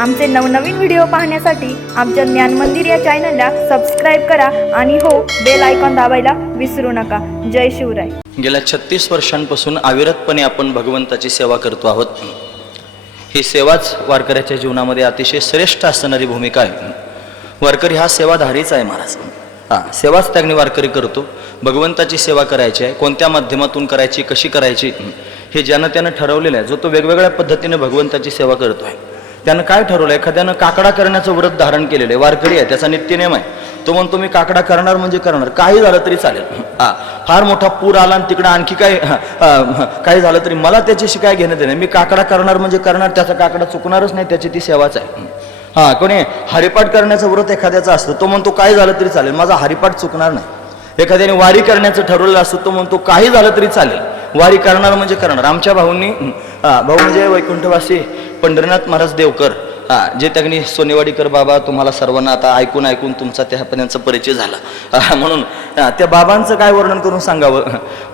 आमचे नवनवीन व्हिडिओ पाहण्यासाठी आमच्या ज्ञान मंदिर या चॅनलला सबस्क्राईब करा आणि हो बेल आयकॉन दाबायला विसरू नका. जय शिवराय. गेल्या 36 वर्षांपासून अविरतपणे आपण भगवंताची सेवा करतो आहोत. ही सेवाच वारकऱ्याच्या जीवनामध्ये अतिशय श्रेष्ठ असणारी भूमिका आहे. वारकरी हा सेवाधारीच आहे महाराज. सेवाच त्याने वारकरी करतो. भगवंताची सेवा करायची आहे, कोणत्या माध्यमातून करायची, कशी करायची हे ज्यानं त्यानं ठरवलेलं आहे. जो तो वेगवेगळ्या पद्धतीने भगवंताची सेवा करतो आहे. त्यानं काय ठरवलं आहे? एखाद्यानं काकडा करण्याचं व्रत धारण केलेलं आहे, वारकरी आहे, त्याचा नित्यनेम आहे. तो म्हणतो मी काकडा करणार म्हणजे करणार, काही झालं तरी चालेल. फार मोठा पूर आला आणि तिकडं आणखी काही झालं तरी मला त्याच्याशी काय घेणं देणं, मी काकडा करणार म्हणजे करणार, त्याचा काकडा चुकणारच नाही, त्याची ती सेवाच आहे. कोणी हरिपाठ करण्याचं व्रत एखाद्याचं असतं, तो म्हणतो काय झालं तरी चालेल, माझा हरिपाठ चुकणार नाही. एखाद्याने वारी करण्याचं ठरवलेलं असतं, तो म्हणतो काही झालं तरी चालेल, वारी करणार म्हणजे करणार. आमच्या भाऊंनी भाऊ म्हणजे वैकुंठवासी पंढरीनाथ महाराज देवकर, जे त्यांनी सोनेवाडीकर बाबा, तुम्हाला सर्वांना आता ऐकून ऐकून तुमचा त्यापर्यंतचा परिचय झाला, म्हणून त्या बाबांचं काय वर्णन करून सांगावं.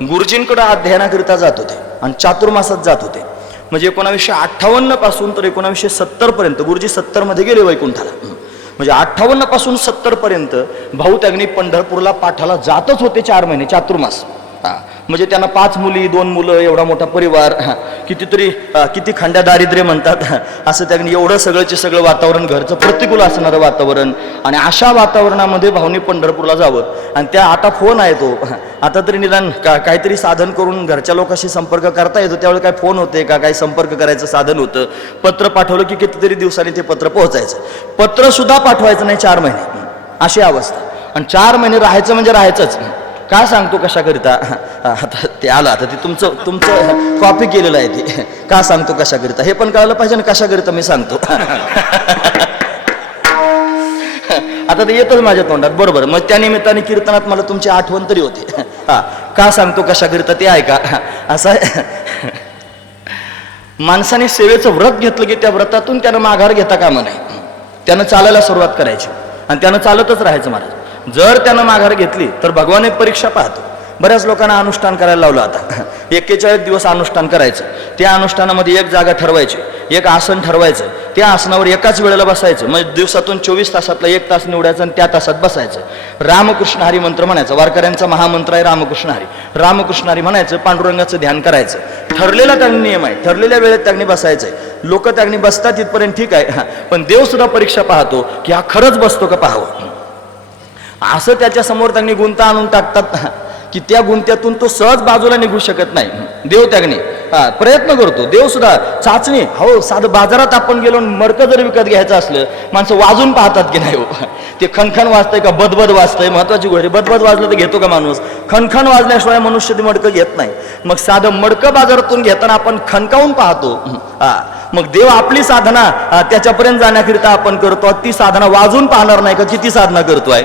गुरुजींकडे अध्ययनाकरिता जात होते आणि चातुर्मासात जात होते. म्हणजे 1958 पासून तर 1970 पर्यंत गुरुजी 70 मध्ये गेले वैकुंठाला. म्हणजे 58 पासून 70 पर्यंत भाऊ त्यांनी पंढरपूरला पाठाला जातच होते 4 महिने चातुर्मास. म्हणजे त्यांना 5 मुली 2 मुलं, एवढा मोठा परिवार, किती खंड्या दारिद्र्य म्हणतात असं त्यांनी एवढं सगळंचे सगळं वातावरण, घरचं प्रतिकूल असणारं वातावरण, आणि अशा वातावरणामध्ये भाऊनी पंढरपूरला जावं. आणि त्या आता फोन आहे तो, आता तरी निदान काहीतरी साधन करून घरच्या लोकांशी संपर्क करता येतो. त्यावेळी काय फोन होते का, काही संपर्क करायचं साधन होतं. पत्र पाठवलं की कितीतरी दिवसांनी ते पत्र पोहोचायचं. पत्र सुद्धा पाठवायचं नाही 4 महिने, अशी अवस्था. आणि 4 महिने राहायचं म्हणजे राहायचंच. काय सांगतो कशाकरिता, आता ते आलं, आता ते तुमचं कॉपी केलेलं आहे ते, का सांगतो कशाकरिता हे पण कळलं पाहिजे ना, कशाकरिता मी सांगतो. आता ते येतच माझ्या तोंडात, बरोबर. मग त्या निमित्ताने कीर्तनात मला तुमची आठवण तरी होती. का सांगतो कशाकरिता ते ऐका. असं आहे, माणसाने सेवेचं व्रत घेतलं की त्या व्रतातून त्यानं माघार घेता कामा नाही. त्यानं चालायला सुरुवात करायची आणि त्यानं चालतच राहायचं महाराज. जर त्यानं माघार घेतली तर भगवान एक परीक्षा पाहतो. बऱ्याच लोकांना अनुष्ठान करायला लावलं. आता 41 दिवस अनुष्ठान करायचं. त्या अनुष्ठानामध्ये एक जागा ठरवायची, एक आसन ठरवायचं, त्या आसनावर एकाच वेळेला बसायचं. म्हणजे दिवसातून 24 तासातला 1 तास निवडायचं आणि त्या तासात बसायचं. रामकृष्ण हरी मंत्र म्हणायचं. वारकऱ्यांचा महामंत्र आहे रामकृष्ण हरी. रामकृष्ण हरी म्हणायचं, पांडुरंगाचं ध्यान करायचं. ठरलेला त्यांनी नियम आहे, ठरलेल्या वेळेत त्यांनी बसायचंय. लोक त्यांनी बसतात तिथपर्यंत ठीक आहे, पण देव सुद्धा परीक्षा पाहतो की हा खरंच बसतो का पाहावं. असं त्याच्या समोर त्यांनी गुंता आणून टाकतात की त्या गुंत्यातून तो सहज बाजूला निघू शकत नाही. देव त्याने प्रयत्न करतो. देव सुद्धा चाचणी, हो साधं बाजारात आपण गेलो मडकं जर विकत घ्यायचं असलं, माणसं वाजून पाहतात की नाही, हो ते खणखण वाजतंय का बदबद वाजतंय, महत्वाची गोष्ट. बदबद वाजलं तर घेतो का माणूस? खणखण वाजल्याशिवाय मनुष्य ते मडकं घेत नाही. मग साधं मडकं बाजारातून घेताना आपण खणकावून पाहतो. मग देव आपली साधना त्याच्यापर्यंत जाण्याकरिता आपण करतो, ती साधना वाजून पाहणार नाही का किती साधना करतोय,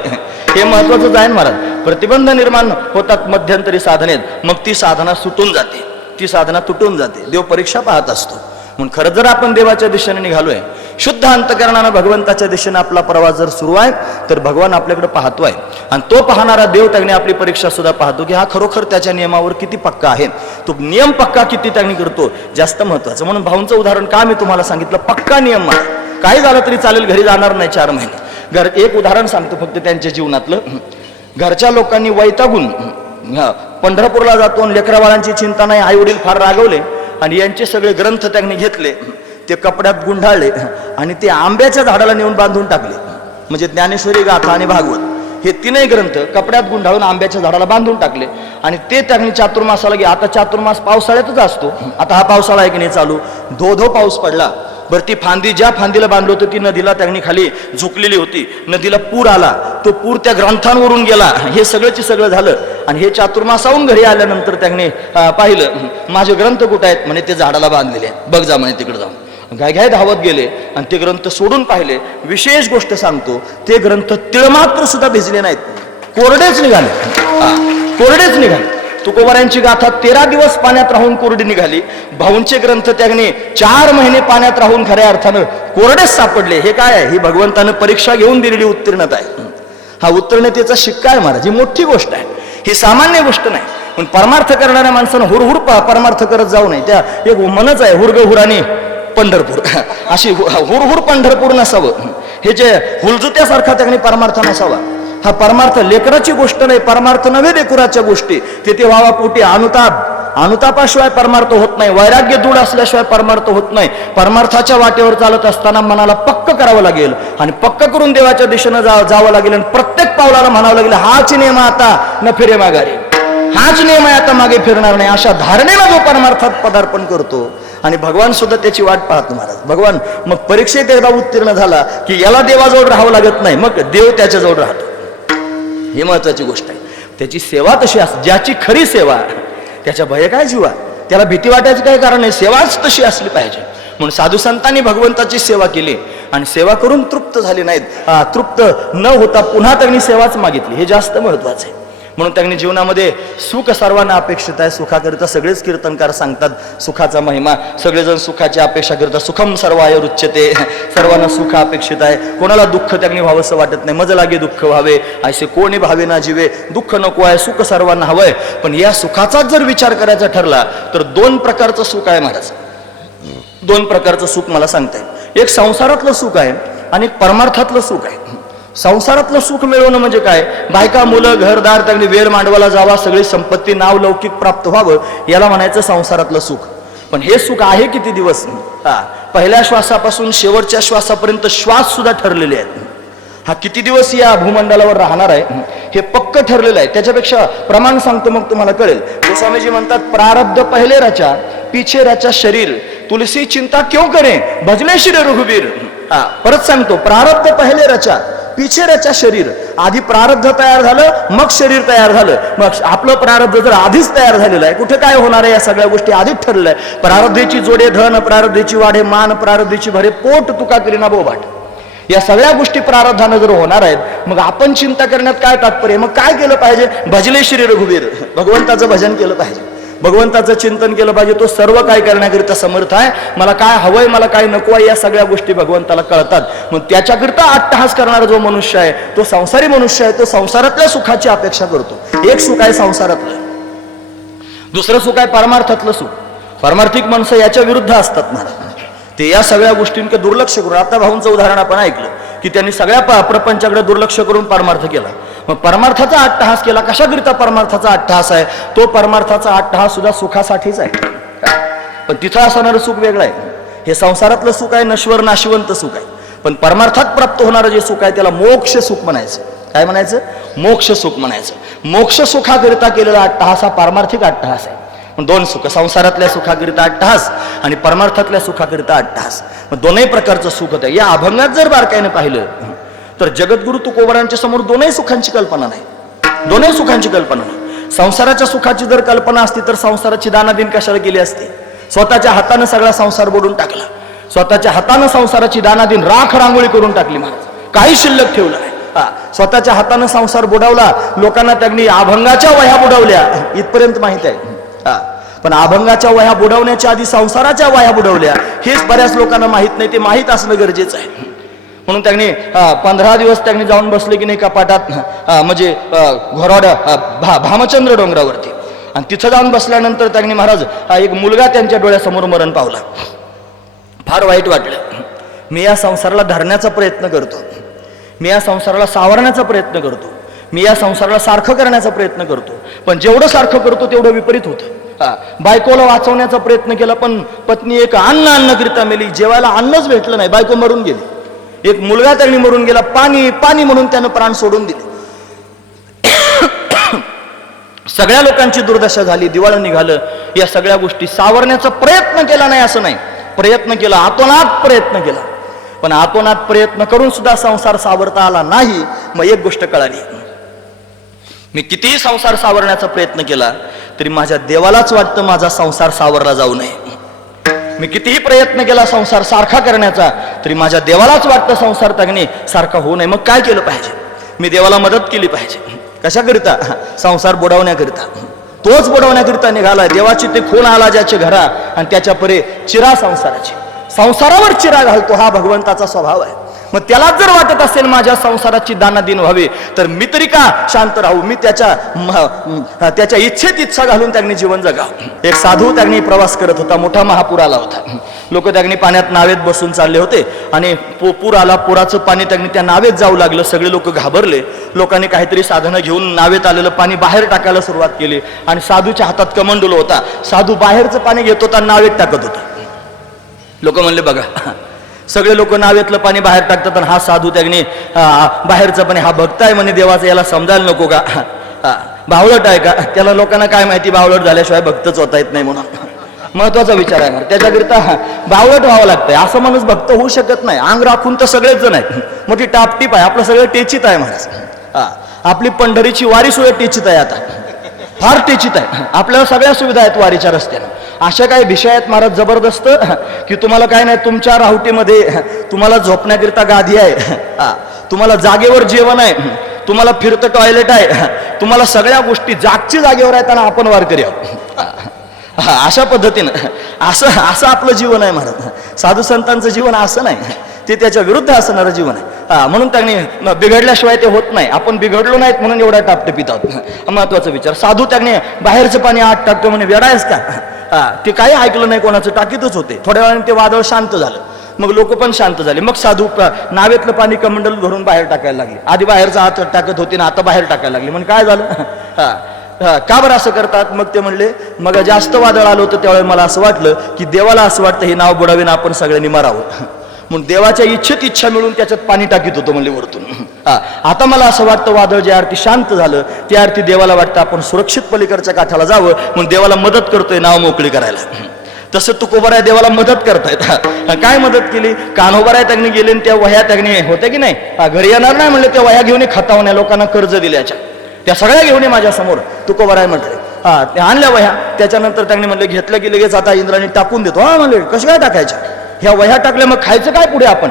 हे महत्वाचं आहे महाराज. प्रतिबंध निर्माण होतात मध्यंतरी साधनेत, मग ती साधना सुटून जाते, ती साधना तुटून जाते. देव परीक्षा पाहत असतो. म्हणून खरं जर आपण देवाच्या दिशेने निघालोय, शुद्ध अंतकरणानं भगवंताच्या दिशेने आपला प्रवास जर सुरू आहे, तर भगवान आपल्याकडे पाहतोय. आणि तो पाहणारा देव त्याने आपली परीक्षा सुद्धा पाहतो की हा खरोखर त्याच्या नियमावर किती पक्का आहे, तो नियम पक्का किती त्याने करतो, जास्त महत्वाचं. म्हणून भाऊंचं उदाहरण का मी तुम्हाला सांगितलं, पक्का नियम आहे. काही झालं तरी चालेल, घरी जाणार नाही 4 महिने. एक उदाहरण सांगतो फक्त त्यांच्या जीवनातलं. घरच्या लोकांनी वैतागून पंढरपूरला जातो, लेकरा बाळांची चिंता नाही, आई वडील फार रागवले आणि यांचे सगळे ग्रंथ त्यांनी घेतले, ते कपड्यात गुंडाळले आणि ते आंब्याच्या झाडाला नेऊन बांधून टाकले. म्हणजे ज्ञानेश्वरी, गाथा आणि भागवत हे 3ही ग्रंथ कपड्यात गुंडाळून आंब्याच्या झाडाला बांधून टाकले. आणि ते त्यांनी चातुर्मासाला गे. आता चातुर्मास पावसाळ्यातच असतो. आता हा पावसाळा आहे की नाही चालू, धो पाऊस पडला. बरं ती फांदी, ज्या फांदीला बांधलं होतं ती नदीला त्यांनी खाली झुकलेली होती. नदीला पूर आला, तो पूर त्या ग्रंथांवरून गेला. हे सगळंच सगळं झालं. आणि हे चातुर्मासाहून घरी आल्यानंतर त्यांनी पाहिलं, माझे ग्रंथ कुठे आहेत? म्हणे ते झाडाला बांधलेले आहेत, बघ जा म्हणे तिकडे जाऊन. घाय धावत गेले आणि ते ग्रंथ सोडून पाहिले. विशेष गोष्ट सांगतो, ते ग्रंथ तिळमात्र सुद्धा भिजले नाहीत, कोरडेच निघाले, कोरडेच निघाले. तुकोबारायांची गाथा 13 दिवस पाण्यात राहून कोरडी निघाली. भाऊंचे ग्रंथ त्याने 4 महिने पाण्यात राहून खऱ्या अर्थानं कोरडेच सापडले. हे काय आहे? ही भगवंतानं परीक्षा घेऊन दिलेली उत्तीर्णता आहे. हा उत्तीर्णतेचा शिक्का आहे महाराज. ही मोठी गोष्ट आहे, ही सामान्य गोष्ट नाही. पण परमार्थ करणाऱ्या माणसानं हुरहुर परमार्थ करत जाऊ नये. त्या एक मनच आहे, हुरग हुराने पंढरपूर अशी हुरहुर पंढरपूर नसावं, हे जे हुलजुत्यासारखा त्याने परमार्थ नसावा. हा परमार्थ लेकराची गोष्ट नाही, परमार्थ नव्हे लेकराच्या गोष्टी. तेथे व्हावा पोटी अनुतापाशिवाय परमार्थ होत नाही, वैराग्य दूढ असल्याशिवाय परमार्थ होत नाही. परमार्थाच्या वाटेवर चालत असताना मनाला पक्क करावं लागेल आणि पक्क करून देवाच्या दिशेनं जावं लागेल आणि प्रत्येक पावलाला म्हणावं लागेल हाच नियम आता न फिरे माघारी, हाच नियम आहे आता मागे फिरणार नाही. अशा धारणेला जो परमार्थात पदार्पण करतो आणि भगवान सुद्धा त्याची वाट पाहतो महाराज. भगवान मग परीक्षेत एकदा उत्तीर्ण झाला की याला देवाजवळ राहावं लागत नाही, मग देव त्याच्याजवळ राहतो. ही महत्वाची गोष्ट आहे. त्याची सेवा तशी असते, ज्याची खरी सेवा त्याच्या भय काय जीवा, त्याला भीती वाटायचं काय कारण नाही, सेवाच तशी असली पाहिजे. म्हणून साधू संतांनी भगवंताची सेवा केली आणि सेवा करून तृप्त झाली नाहीत, तृप्त न होता पुन्हा त्यांनी सेवाच मागितली. हे जास्त महत्वाचं आहे. म्हणून त्यांनी जीवनामध्ये सुख सर्वांना अपेक्षित आहे. सुखाकरिता सगळेच कीर्तनकार सांगतात सुखाचा महिमा, सगळेजण सुखाची अपेक्षा करतात. सुखम सर्वाय रुच्यते, सर्वांना सुख अपेक्षित आहे. कोणाला दुःख त्यांनी व्हावंसं वाटत नाही. मज लागे दुःख व्हावे असे कोणी भावे ना जीवे, दुःख नको आहे, सुख सर्वांना हवंय. पण या सुखाचाच जर विचार करायचा ठरला तर दोन प्रकारचं सुख आहे महाराज. दोन प्रकारचं सुख मला सांगता येईल. एक संसारातलं सुख आहे आणि एक परमार्थातलं सुख आहे. संसारातलं सुख मिळवणं म्हणजे काय, बायका मुलं घरदार त्यांनी वेळ मांडवाला जावा, सगळी संपत्ती नाव लौकिक प्राप्त व्हावं, याला म्हणायचं संसारातलं सुख. पण हे सुख आहे किती दिवस, पहिल्या श्वासापासून शेवटच्या श्वासापर्यंत श्वास सुद्धा ठरलेले आहेत. हा किती दिवस या भूमंडलावर राहणार आहे हे पक्क ठरलेलं आहे. त्याच्यापेक्षा प्रमाण सांगतो मग तुम्हाला कळेल. गोस्वामीजी म्हणतात प्रारब्ध पहिले रचा पीछे रचा शरीर, तुलसी चिंता क्यों करे भजले श्री रघुवीर. परत सांगतो प्रारब्ध पहिले रचा पीछे रचा शरीर. आधी प्रारब्ध तयार झालं मग शरीर तयार झालं. मग आपलं प्रारब्ध जर आधीच तयार झालेलं आहे, कुठे काय होणार आहे या सगळ्या गोष्टी आधीच ठरलेल्या आहे. प्रारब्धेची जोडे धन, प्रारब्धेची वाढे मान, प्रारब्धेची भरे पोट, तुका करीना बोबाट. या सगळ्या गोष्टी प्रारब्धानं जर होणार आहेत मग आपण चिंता करण्यात काय तात्पर्य. मग काय केलं पाहिजे, भजले श्री रघुवीर, भगवंताचं भजन केलं पाहिजे, भगवंताचं चिंतन केलं पाहिजे. तो सर्व काय करण्याकरिता समर्थ आहे. मला काय हवंय मला काय नको आहे या सगळ्या गोष्टी भगवंताला कळतात. मग त्याच्याकरिता अट्टहास करणारा जो मनुष्य आहे तो संसारी मनुष्य आहे. तो संसारातल्या सुखाची अपेक्षा करतो. एक सुख आहे संसारातलं, दुसरं सुख आहे परमार्थातलं सुख. परमार्थिक माणसं याच्या विरुद्ध असतात महाराज. ते या सगळ्या गोष्टींकडे दुर्लक्ष करून, आता भाऊंचं उदाहरण आपण ऐकलं की त्यांनी सगळ्या प्रपंचाकडे दुर्लक्ष करून परमार्थ केला. मग परमार्थाचा अट्टहास केला. कशाकरिता परमार्थाचा अट्टहास आहे, तो परमार्थाचा अट्टहास सुद्धा सुखासाठीच आहे. पण तिथं असणारं सुख वेगळं आहे. हे संसारातलं सुख आहे, नश्वर नाशिवंत सुख आहे. पण परमार्थात प्राप्त होणारं जे सुख आहे त्याला मोक्ष सुख म्हणायचं. काय म्हणायचं, मोक्ष सुख म्हणायचं. मोक्ष सुखाकरिता केलेला अट्टहास हा पारमार्थिक अट्टहास आहे. दोन सुख, संसारातल्या सुखाकरिता अट्टहास आणि परमार्थातल्या सुखाकरिता अट्टहास. मग दोनही प्रकारचं सुख होतं. या अभंगात जर बारकाईने पाहिलं तर जगद्गुरु तुकोबारांच्या समोर दोनही सुखांची कल्पना नाही. दोनही सुखांची कल्पना नाही. संसाराच्या सुखाची जर कल्पना असती तर संसाराची दानादिन कशाला केली असती. स्वतःच्या हातानं सगळा संसार बोडून टाकला. स्वतःच्या हातानं संसाराची दानादिन राख रांगोळी करून टाकली महाराज. काही शिल्लक ठेवलं नाही. स्वतःच्या हातानं संसार बुडवला. लोकांना त्यांनी अभंगाच्या वह्या बुडवल्या इथपर्यंत माहित आहे. पण अभंगाच्या वह्या बुडवण्याच्या आधी संसाराच्या वह्या बुडवल्या हेच बऱ्याच लोकांना माहित नाही. ते माहीत असणं गरजेचं आहे. म्हणून त्यांनी 15 दिवस त्यांनी जाऊन बसले की नाही कपाटात, म्हणजे घोराड भामचंद्र डोंगरावरती, आणि तिथं जाऊन बसल्यानंतर त्यांनी महाराज एक मुलगा त्यांच्या डोळ्यासमोर मरण पावला. फार वाईट वाटलं. मी या संसाराला धरण्याचा प्रयत्न करतो, मी या संसाराला सावरण्याचा प्रयत्न करतो, मी या संसाराला सारखं करण्याचा प्रयत्न करतो, पण जेवढं सारखं करतो तेवढं विपरीत होतं. बायकोला वाचवण्याचा प्रयत्न केला पण पत्नी एक अन्नकरिता मेली. जेवायला अन्नच भेटलं नाही, बायको मरून गेली. एक मुलगा त्यांनी मरून गेला, पाणी पाणी म्हणून त्यानं प्राण सोडून दिले. सगळ्या लोकांची दुर्दशा झाली, दिवाळं निघालं. या सगळ्या गोष्टी सावरण्याचा प्रयत्न केला नाही असं नाही, प्रयत्न केला, आतोनात प्रयत्न केला. पण आतोनात प्रयत्न करून सुद्धा संसार सावरता आला नाही. मग एक गोष्ट कळाली, मी कितीही संसार सावरण्याचा प्रयत्न केला तरी माझ्या देवालाच वाटतं माझा संसार सावरला जाऊ नये. मी कितीही प्रयत्न केला संसार सारखा करण्याचा तरी माझ्या देवालाच वाटतं संसार त्याने सारखा होऊ नये. मग काय केलं पाहिजे, मी देवाला मदत केली पाहिजे. कशाकरिता, संसार बुडवण्याकरिता. तोच बुडवण्याकरिता निघाला. देवाची ते खून आला ज्याचे घरा आणि त्याच्या परे चिरा संसाराची. संसारावर चिरा घालतो हा भगवंताचा स्वभाव आहे. मग त्यालाच जर वाटत असेल माझ्या संसाराची दानादिन व्हावी, तर मी तरी का शांत राहू? मी त्याच्या इच्छेत इच्छा घालून त्यांनी जीवन जगावं. एक साधू त्यांनी प्रवास करत होता, मोठा महापूर आला होता. लोक त्यांनी पाण्यात नावेत बसून चालले होते आणि पूर आला. पुराचं पाणी त्यांनी त्या नावेत जाऊ लागलं. सगळे लोक घाबरले. लोकांनी काहीतरी साधनं घेऊन नावेत आलेलं पाणी बाहेर टाकायला सुरुवात केली आणि साधूच्या हातात कमंडूल होता. साधू बाहेरचं पाणी घेत होता, नावेत टाकत होता. लोक म्हणले बघा, सगळे लोक नावेतलं पाणी बाहेर टाकतात आणि हा साधू त्यांनी बाहेरचं पाणी, हा भक्त आहे म्हणे देवाचा, याला समजायला नको का? बावळट आहे का? त्याला लोकांना काय माहिती बावळट झाल्याशिवाय भक्तच होता येत नाही म्हणून. महत्वाचा विचार आहे. त्याच्याकरिता बावळट व्हावं लागतंय. असं माणूस भक्त होऊ शकत नाही. अंग राखून तर सगळेच जण आहेत. मोठी टापटीप आहे. आपलं सगळं टेचित आहे महाराज. आपली पंढरीची वारी सुद्धा टेचित आहे. आता फार टेचित आहे. आपल्याला सगळ्या सुविधा आहेत वारीच्या रस्त्यानं. अशा काही विषय आहेत महाराज जबरदस्त, की तुम्हाला काय नाही, तुमच्या राहुटीमध्ये तुम्हाला झोपण्याकरिता गादी आहे, तुम्हाला जागेवर जेवण आहे, तुम्हाला फिरतं टॉयलेट आहे, तुम्हाला सगळ्या गोष्टी जागची जागेवर आहेत आणि आपण वारकरी आहोत. अशा पद्धतीनं असं आपलं जीवन आहे महाराज. साधू संतांचं जीवन असं नाही, ते त्याच्या विरुद्ध असणारं जीवन आहे. म्हणून त्यांनी बिघडल्याशिवाय ते होत नाही. आपण बिघडलो नाहीत म्हणून एवढा टापटपीत आहोत. महत्वाचा विचार. साधू त्यांनी बाहेरचं पाणी आत टाकतो म्हणे, वेडा आहेस का? ते काही ऐकलं नाही कोणाचं, टाकीतच होते. थोड्या वेळाने ते वादळ शांत झालं. मग लोक पण शांत झाले. मग साधू नावेतलं पाणी कमंडल भरून बाहेर टाकायला लागले. आधी बाहेरचा हात टाकत होते ना, आता बाहेर टाकायला लागले. म्हणजे काय झालं? का बरं असं करतात? मग ते म्हणले, मग जास्त वादळ आलं होतं त्यावेळेला मला असं वाटलं की देवाला असं वाटतं हे नाव बुडावेन, आपण सगळ्यांनी मारावं. म्हणून देवाच्या इच्छेत इच्छा मिळून त्याच्यात पाणी टाकीत होतो म्हणले वरतून. आता मला असं वाटतं वादळ ज्या अर्थी शांत झालं त्या अर्थी देवाला वाटतं आपण सुरक्षित पलीकडच्या काठाला जावं, म्हणून देवाला मदत करतोय नाव मोकळी करायला. तसं तुकोबाराय देवाला मदत करतायत. काय मदत केली? कान्होबाराय त्यांनी गेले त्या वह्या त्यांनी होत्या की नाही, घरी येणार नाही म्हणले, त्या वह्या घेऊन खतावण्या लोकांना कर्ज दिल्याच्या त्या सगळ्या घेऊन ये माझ्या समोर. तुकोबाराय म्हटले, ते आणल्या वह्या. त्याच्यानंतर त्यांनी म्हणले घेतलं की लगेच आता इंद्राने टाकून देतो. म्हणले कशा काय टाकायच्या? ह्या वह्या टाकल्या मग खायचं काय पुढे आपण?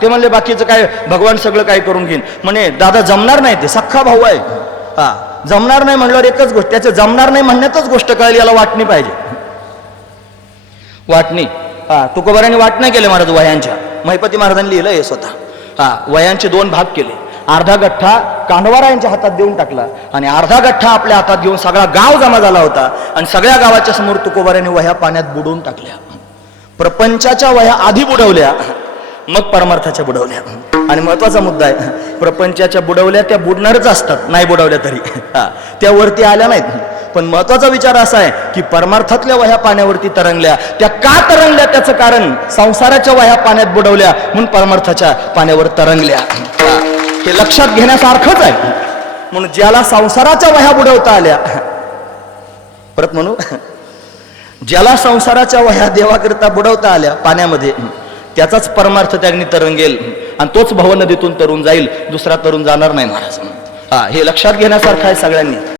ते म्हणले बाकीचं काय भगवान सगळं काय करून घेईन. म्हणे दादा जमणार नाही, ते सख्खा भाऊ आहे. जमणार नाही म्हणल्यावर एकच गोष्ट, त्याचं जमणार नाही म्हणण्यातच गोष्ट कळली, याला वाटणी पाहिजे. वाटणी. तुकोबाराने वाटण्या केल्या महाराज वह्यांच्या. महिपती महाराजांनी लिहिलं हे स्वतः. वह्यांचे 2 भाग केले. अर्धा गठ्ठा कान्होबारायांच्या हातात देऊन टाकला आणि अर्धा गठ्ठा आपल्या हातात घेऊन सगळा गाव जमा झाला होता आणि सगळ्या गावाच्या समोर तुकोबाराने वह्या पाण्यात बुडवून टाकल्या. प्रपंचाच्या वह्या आधी बुडवल्या, मग परमार्थाच्या बुडवल्या. आणि महत्वाचा मुद्दा आहे, प्रपंचाच्या बुडवल्या त्या बुडणारच असतात, नाही बुडवल्या तरी त्या वरती आल्या नाहीत. पण महत्वाचा विचार असा आहे की परमार्थातल्या वह्या पाण्यावरती तरंगल्या. त्या का तरंगल्या? त्याचं कारण संसाराच्या वह्या पाण्यात बुडवल्या म्हणून परमार्थाच्या पाण्यावर तरंगल्या. हे लक्षात घेण्यासारखंच आहे. म्हणून ज्याला संसाराच्या वह्या बुडवता आल्या, परत म्हणू, ज्याला संसाराच्या वह्या देवाकरिता बुडवता आल्या पाण्यामध्ये, त्याचाच परमार्थ त्यांनी तरंगेल आणि तोच भवनदीतून तरुण जाईल, दुसरा तरुण जाणार नाही महाराज. हे लक्षात घेण्यासारखं आहे सगळ्यांनी.